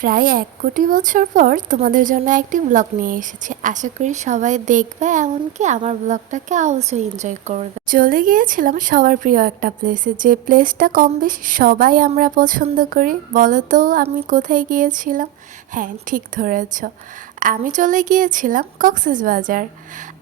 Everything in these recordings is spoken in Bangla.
প্রায় এক কোটি বছর পর তোমাদের জন্য একটি ব্লগ নিয়ে এসেছি। আশা করি সবাই দেখবে, এমনকি আমার ব্লগটাকে অবশ্যই এনজয় করবে। চলে গিয়েছিলাম সবার প্রিয় একটা প্লেসে যে প্লেসটা কম বেশি সবাই আমরা পছন্দ করি। বলো তো আমি কোথায় গিয়েছিলাম? হ্যাঁ ঠিক ধরেছ। আমি চলে গিয়েছিলাম কক্সেস বাজার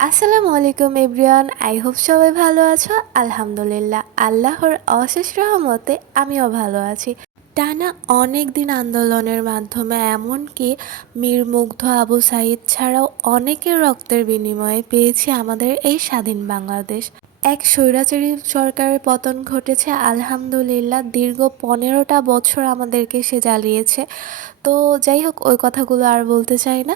আসসালামু আলাইকুম এভরিওয়ান আই হোপ সবাই ভালো আছো। আলহামদুলিল্লাহ, আল্লাহর অশেষ রহমতে আমিও ভালো আছি। টানা অনেক দিন আন্দোলনের মাধ্যমে, এমনকি মীর মুগ্ধ আবু সাইদ ছাড়াও অনেকের রক্তের বিনিময়ে পেয়েছে আমাদের এই স্বাধীন বাংলাদেশ। এক স্বৈরাচারী সরকারের পতন ঘটেছে, আলহামদুলিল্লাহ, দীর্ঘ পনেরোটা বছর আমাদেরকে সে জ্বালিয়েছে। তো যাই হোক, ওই কথাগুলো আর বলতে চাই না।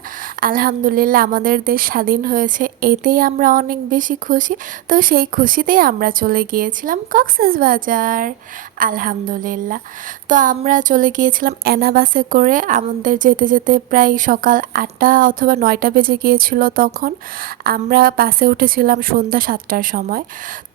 আলহামদুলিল্লাহ আমাদের দেশ স্বাধীন হয়েছে, এতেই আমরা অনেক বেশি খুশি। তো সেই খুশিতেই আমরা চলে গিয়েছিলাম কক্সেস বাজার। আলহামদুলিল্লাহ। তো আমরা চলে গিয়েছিলাম অ্যানাবাসে করে। আমাদের যেতে যেতে প্রায় সকাল আটটা অথবা নয়টা বেজে গিয়েছিল তখন। আমরা বাসে উঠেছিলাম সন্ধ্যা সাতটার সময়।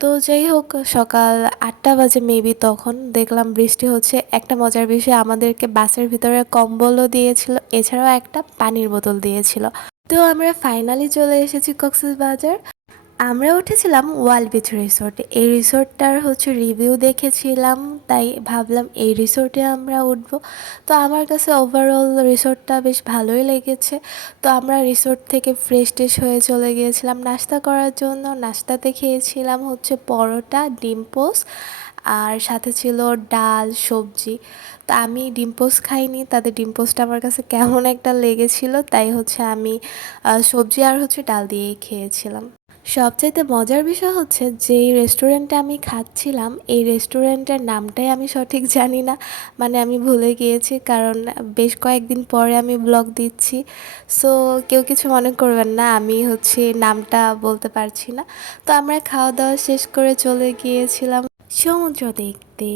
তো যাই হোক, সকাল আটটা বাজে মেবি তখন দেখলাম বৃষ্টি হচ্ছে। একটা মজার বিষয়, আমাদেরকে বাসের ভিতরে কম্বলও দিয়েছিল এছাড়াও একটা পানির বোতল দিয়েছিল। তো আমরা ফাইনালি চলে এসেছি কক্সেস বাজার আমরা উঠেছিলাম ওয়াল বিচ রিসোর্টে। এই রিসোর্টটার হচ্ছে রিভিউ দেখেছিলাম, তাই ভাবলাম এই রিসোর্টে আমরা উঠব। তো আমার কাছে ওভারঅল রিসোর্টটা বেশ ভালোই লেগেছে। তো আমরা রিসোর্ট থেকে ফ্রেশ টেশ হয়ে চলে গিয়েছিলাম নাস্তা করার জন্য। নাস্তাতে খেয়েছিলাম হচ্ছে পরোটা, ডিম পোস, আর সাথে ছিল ডাল, সবজি। তো আমি ডিম পোস্ট খাইনি তাদের ডিম পোস্টটা আমার কাছে কেমন একটা লেগেছিল, তাই হচ্ছে আমি সবজি আর হচ্ছে ডাল দিয়েই খেয়েছিলাম। সবচাইতে মজার বিষয় হচ্ছে যেই রেস্টুরেন্টে আমি খাচ্ছিলাম, এই রেস্টুরেন্টের নামটাই আমি সঠিক জানি না। মানে আমি ভুলে গিয়েছি কারণ বেশ কয়েকদিন পরে আমি ব্লগ দিচ্ছি। সো কেউ কিছু মনে করবেন না, আমি হচ্ছে নামটা বলতে পারছি না। তো আমরা খাওয়া দাওয়া শেষ করে চলে গিয়েছিলাম। সমুদ্র দেখতে।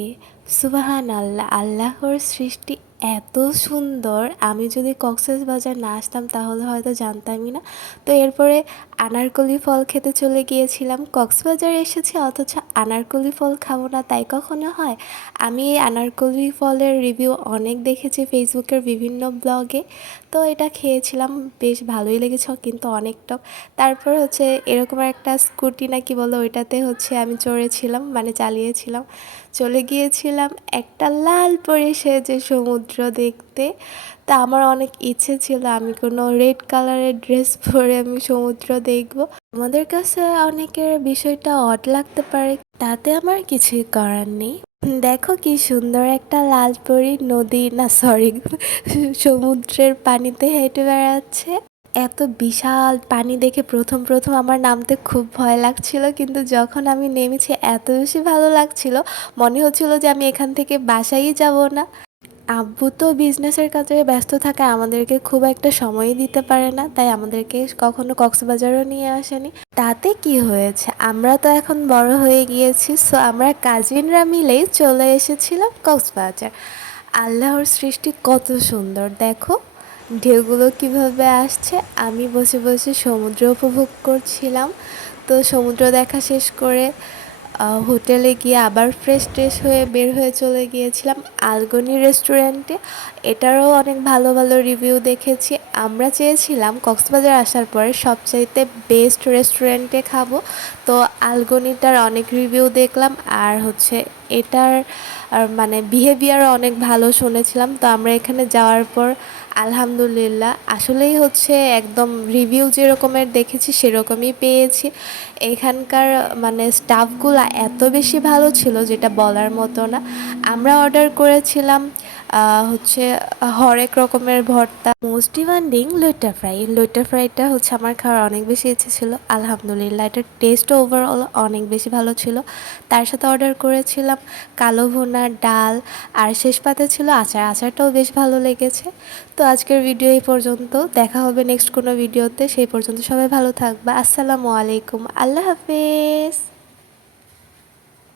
সুবাহান আল্লাহ আল্লাহর সৃষ্টি এত সুন্দর। আমি যদি কক্সেস বাজার না আসতাম তাহলে হয়তো জানতামই না। তো এরপরে আনারকলি ফল খেতে চলে গিয়েছিলাম। কক্সবাজার এসেছি, অথচ আনারকলি ফল খাব না, তাই কখনো হয়? আমি এই আনারকলি ফলের রিভিউ অনেক দেখেছি ফেসবুকের বিভিন্ন ব্লগে তো এটা খেয়েছিলাম, বেশ ভালোই লেগেছে কিন্তু অনেক টক তারপর হচ্ছে এরকম একটা স্কুটি না কি বলো, ওইটাতে হচ্ছে আমি চড়েছিলাম মানে চালিয়েছিলাম। চলে গিয়েছিলাম একটা লাল পরে সে যে সমুদ্র দেখতে। তা আমার অনেক ইচ্ছে ছিল আমি কোনো রেড কালারের ড্রেস পরে আমি সমুদ্র দেখব। আমাদের কাছে অনেকের বিষয়টা অট লাগতে পারে, তাতে আমার কিছুই করার নেই। দেখো কি সুন্দর একটা লাল পরি নদী, না সরি সমুদ্রের পানিতে হেঁটে বেড়াচ্ছে। এত বিশাল পানি দেখে প্রথম প্রথম আমার নামতে খুব ভয় লাগছিল, কিন্তু যখন আমি নেমেছি এত বেশি ভালো লাগছিল, মনে হচ্ছিল যে আমি এখান থেকে বাসাই যাব না। আব্বু তো বিজনেসের কাজে ব্যস্ত থাকে আমাদেরকে খুব একটা সময় দিতে পারে না, তাই আমাদেরকে কখনো কক্সবাজারও নিয়ে আসেনি। তাতে কি হয়েছে? আমরা তো এখন বড় হয়ে গিয়েছি সো আমরা কাজিনরা মিলেই চলে এসেছিলাম কক্সবাজার। আল্লাহর সৃষ্টি কত সুন্দর, দেখো। ঢেউগুলো কীভাবে আসছে, আমি বসে বসে সমুদ্র উপভোগ করছিলাম। তো সমুদ্র দেখা শেষ করে হোটেলে গিয়ে আবার ফ্রেশ ট্রেশ হয়ে বের হয়ে চলে গিয়েছিলাম আলগনি রেস্টুরেন্টে এটারও অনেক ভালো ভালো রিভিউ দেখেছি। আমরা চেয়েছিলাম কক্সবাজার আসার পরে সবচাইতে বেস্ট রেস্টুরেন্টে খাব। তো আলগনিটার অনেক রিভিউ দেখলাম, আর হচ্ছে এটার মানে বিহেভিয়ারও অনেক ভালো শুনেছিলাম। তো আমরা এখানে যাওয়ার পর, আলহামদুলিল্লাহ, আসলেই হচ্ছে একদম রিভিউ যেরকমের দেখেছি, সেরকমই পেয়েছি। এখানকার মানে স্টাফগুলো এত বেশি ভালো ছিল, যেটা বলার মতো না। আমরা অর্ডার করেছিলাম হচ্ছে হরেক রকমের ভর্তা। মোস্ট ডিমান্ডিং লইটা ফ্রাই লইটা ফ্রাইটা হচ্ছে আমার খাওয়ার অনেক বেশি ইচ্ছে ছিল। আলহামদুলিল্লাহ, এটার টেস্ট ওভারঅল অনেক বেশি ভালো ছিল। তার সাথে অর্ডার করেছিলাম কালো ভুনা, ডাল, আর শেষ পাতে ছিল আচার। আচারটাও বেশ ভালো লেগেছে। তো আজকের ভিডিও এই পর্যন্ত। দেখা হবে নেক্সট কোনো ভিডিওতে সেই পর্যন্ত সবাই ভালো থাকবা। আসসালামু আলাইকুম। আল্লাহ হাফেজ।